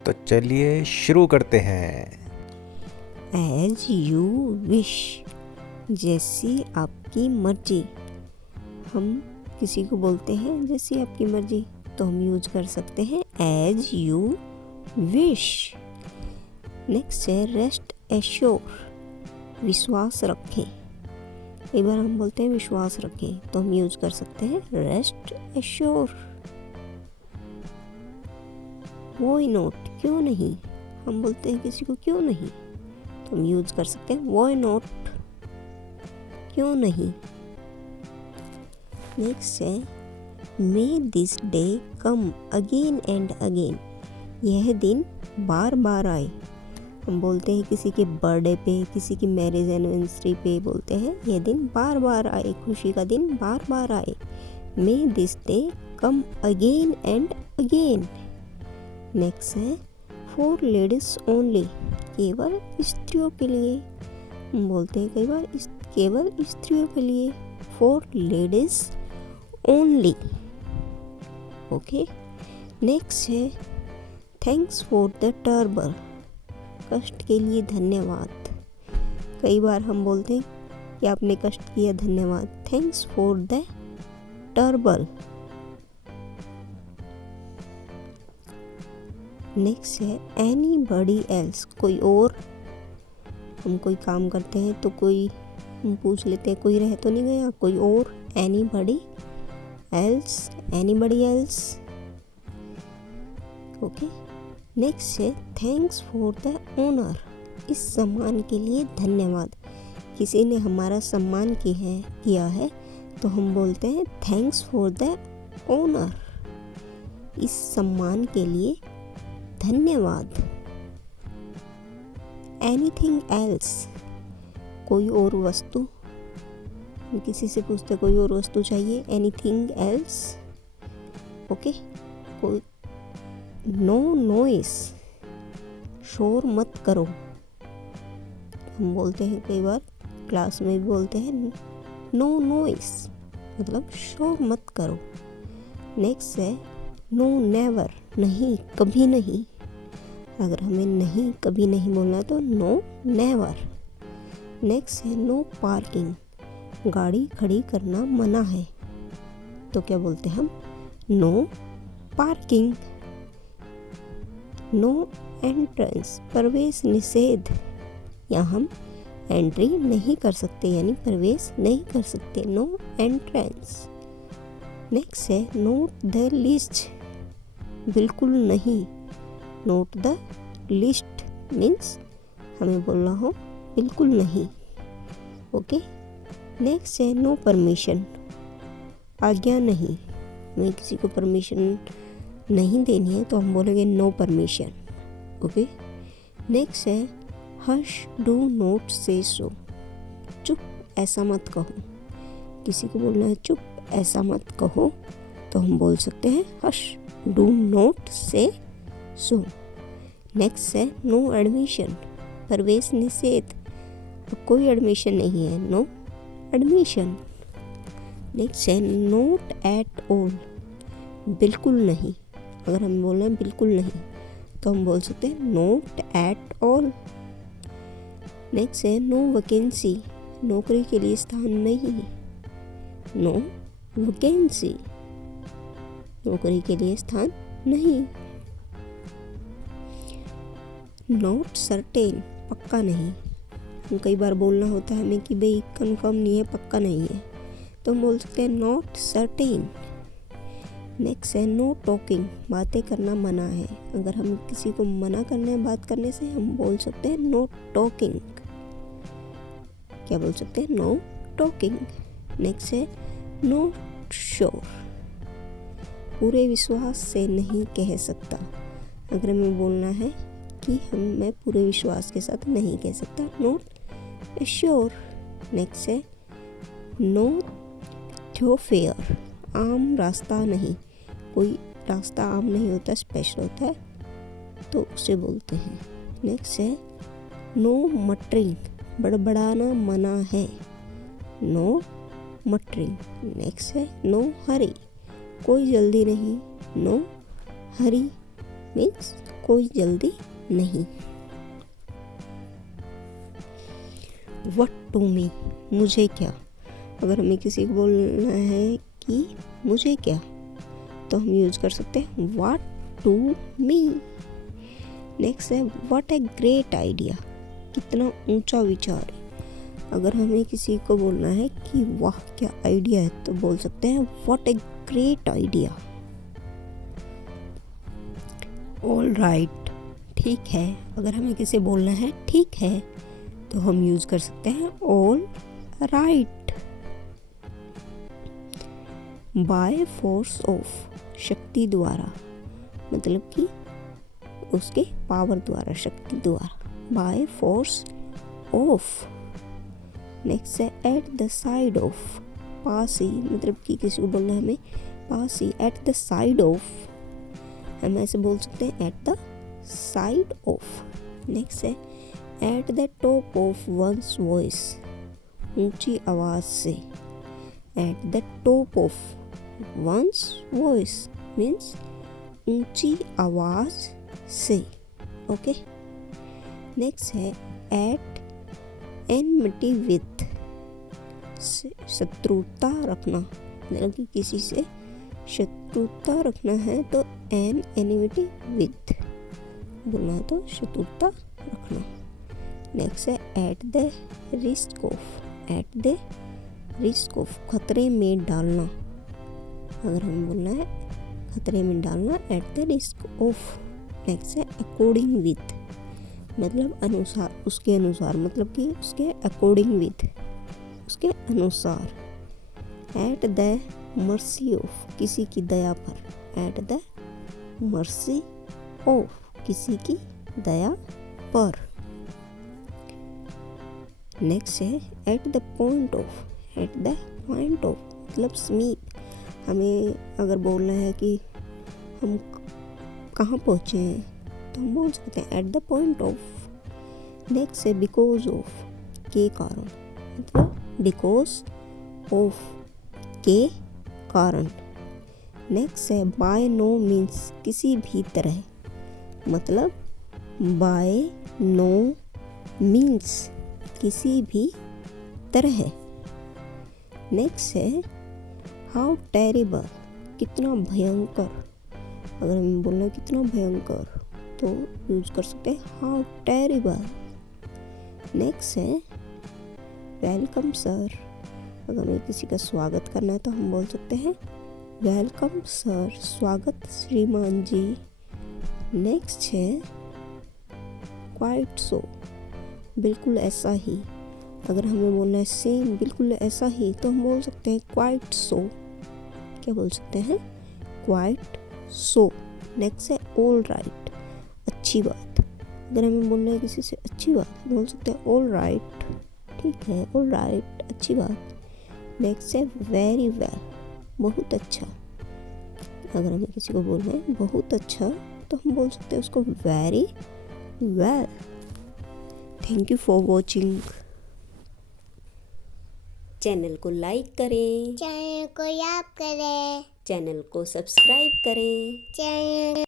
तो चलिए शुरू करते हैं। एज यू विश, जैसी आपकी मर्जी। हम किसी को बोलते हैं जैसी आपकी मर्जी, तो हम यूज कर सकते हैं एज यू विश। नेक्स्ट है रेस्ट एश्योर, विश्वास रखें। एक बार हम बोलते हैं विश्वास रखें, तो हम यूज कर सकते हैं रेस्ट एश्योर। व्हाई नॉट, क्यों नहीं। हम बोलते हैं किसी को क्यों नहीं, तो हम यूज कर सकते हैं व्हाई नॉट, क्यों नहीं। नेक्स्ट है may this day come again and again, यह दिन बार बार आए। हम बोलते हैं किसी के बर्थडे पे, किसी की मैरिज एनिवर्सरी पे बोलते हैं यह दिन बार बार आए, खुशी का दिन बार बार आए। May this day come again and again. Next है फॉर लेडीज ओनली, केवल स्त्रियों के लिए। हम बोलते हैं कई बार केवल स्त्रियों के लिए, for ladies only. Okay. Next है थैंक्स फॉर द ट्रबल, कष्ट के लिए धन्यवाद। कई बार हम बोलते हैं कि आपने कष्ट किया, धन्यवाद, thanks for the trouble. Next है एनीबडी एल्स, कोई और। हम कोई काम करते हैं तो कोई हम पूछ लेते हैं कोई रह तो नहीं गया, कोई और। Anybody else, anybody else. Okay. Next है थैंक्स फॉर द ऑनर, इस सम्मान के लिए धन्यवाद। किसी ने हमारा सम्मान किया है तो हम बोलते हैं थैंक्स फॉर द ऑनर, इस सम्मान के लिए धन्यवाद। एनीथिंग एल्स, कोई और वस्तु। किसी से पूछते कोई और वस्तु चाहिए, एनीथिंग एल्स। ओके। कोई नो नॉइस, शोर मत करो। हम बोलते हैं कई बार क्लास में भी बोलते हैं नो नॉइस, मतलब शोर मत करो। नेक्स्ट है नो नेवर, नहीं कभी नहीं। अगर हमें नहीं कभी नहीं बोलना तो नो नेवर। नेक्स्ट है नो पार्किंग, गाड़ी खड़ी करना मना है, तो क्या बोलते हैं हम नो पार्किंग। नो एंट्रेंस, प्रवेश निषेध, या हम एंट्री नहीं कर सकते यानी प्रवेश नहीं कर सकते, नो एंट्रेंस। नेक्स्ट है नोट द लिस्ट, बिल्कुल नहीं। नोट द लिस्ट मीन्स हमें बोलना हो बिल्कुल नहीं। ओके। नेक्स्ट है नो परमिशन, आज्ञा नहीं। हमें किसी को परमिशन नहीं देनी है तो हम बोलेंगे नो परमिशन। ओके। नेक्स्ट है हश डू नॉट से सो, चुप ऐसा मत कहो। किसी को बोलना है चुप ऐसा मत कहो, तो हम बोल सकते हैं हश डू नॉट से सो। नेक्स्ट है नो एडमिशन, प्रवेश निषेध, कोई एडमिशन नहीं है, नो एडमिशन। नेक्स्ट है नोट एट ऑल, बिल्कुल नहीं। अगर हम बोल रहे हैं बिल्कुल नहीं तो हम बोल सकते हैं नोट एट ऑल। नेक्स्ट है नो वैकेंसी, नौकरी के लिए स्थान नहीं, नो वैकेंसी, नौकरी के लिए स्थान नहीं। नॉट सर्टेन, पक्का नहीं। हम कई बार बोलना होता है हमें कि भाई कंफर्म नहीं है, पक्का नहीं है, तो हम बोल सकते हैं नॉट सर्टेन। नेक्स्ट है नो टॉकिंग, बातें करना मना है। अगर हम किसी को मना करना है बात करने से हम बोल सकते हैं नो टॉकिंग। क्या बोल सकते हैं नो टॉकिंग। नेक्स्ट है नो श्योर, पूरे विश्वास से नहीं कह सकता। अगर हमें बोलना है कि मैं पूरे विश्वास के साथ नहीं कह सकता, नॉट श्योर। नेक्स्ट है नो थ्रोफेयर, आम रास्ता नहीं। कोई रास्ता आम नहीं होता, स्पेशल होता है, तो उसे बोलते हैं। नेक्स्ट है नो मटरिंग, बड़बड़ाना मना है, नो मटरिंग। नेक्स्ट है नो हरी, कोई जल्दी नहीं, नो हरी मीन्स कोई जल्दी नहीं। व्हाट टू मी, मुझे क्या। अगर हमें किसी को बोलना है कि मुझे क्या, तो हम यूज कर सकते हैं व्हाट टू मी। नेक्स्ट है व्हाट ए ग्रेट आइडिया, कितना ऊंचा विचार है। अगर हमें किसी को बोलना है कि वाह क्या आइडिया है, तो बोल सकते हैं what a great idea. All right, ठीक है। अगर हमें किसी बोलना है ठीक है, तो हम यूज कर सकते हैं all right. By force of, शक्ति द्वारा, मतलब कि उसके पावर द्वारा, शक्ति द्वारा। By force of. नेक्स्ट है एट द साइड ऑफ, पास ही, मतलब कि किसी को बोलना है हमें पास ही, एट द साइड ऑफ, हम ऐसे बोल सकते हैं at the side of. Next है at the top of one's voice, ऊंची आवाज से। At the top of one's voice means ऊंची आवाज से। ओके। नेक्स्ट है एट एनमिटी विथ, शत्रुता रखना, मतलब कि किसी से शत्रुता रखना है तो एन एनिमिटी विथ बोलना है, तो शत्रुता रखना। नेक्स्ट है at the risk of, at the risk of, खतरे में डालना। अगर हमें बोलना है खतरे में डालना, at the risk of. Next है अकॉर्डिंग विथ, मतलब अनुसार, उसके अनुसार, मतलब कि उसके अकॉर्डिंग विथ, उसके अनुसार। एट द मर्सी ऑफ, किसी की दया पर। एट द मर्सी ऑफ, किसी की दया पर। नेक्स्ट है at the point of, at the point of मतलब समीप। हमें अगर बोलना है कि हम कहाँ पहुँचे हैं, तो हम बोल सकते हैं at the point of. Next है बिकॉज ऑफ, के कारण, मतलब बिकॉज ऑफ, के कारण। नेक्स्ट है बाय नो मीन्स, किसी भी तरह, मतलब बाय नो मीन्स किसी भी तरह। नेक्स्ट है हाउ टेरिबल, कितना भयंकर। अगर हमें बोलना है कितना भयंकर, तो यूज कर सकते हैं हाउ टेरिबल। नेक्स्ट है वेलकम सर। अगर हमें किसी का स्वागत करना है, तो हम बोल सकते हैं वेलकम सर, स्वागत श्रीमान जी। नेक्स्ट है क्वाइट सो, बिल्कुल ऐसा ही। अगर हमें बोलना है सेम, बिल्कुल ऐसा ही, तो हम बोल सकते हैं क्वाइट सो। क्या बोल सकते हैं? क्वाइट सो। नेक्स्ट है ऑल राइट, अच्छी बात। अगर हमें बोलना है किसी से अच्छी बात, बोल सकते हैं ऑल राइट, ठीक है, ऑल राइट, अच्छी बात। नेक्स्ट है वेरी वेल, बहुत अच्छा। अगर हमें किसी को बोलना है बहुत अच्छा, तो हम बोल सकते हैं उसको very well. Thank you for watching. Channel को लाइक करें, चैनल को याद करें, चैनल को सब्सक्राइब करें। चैनल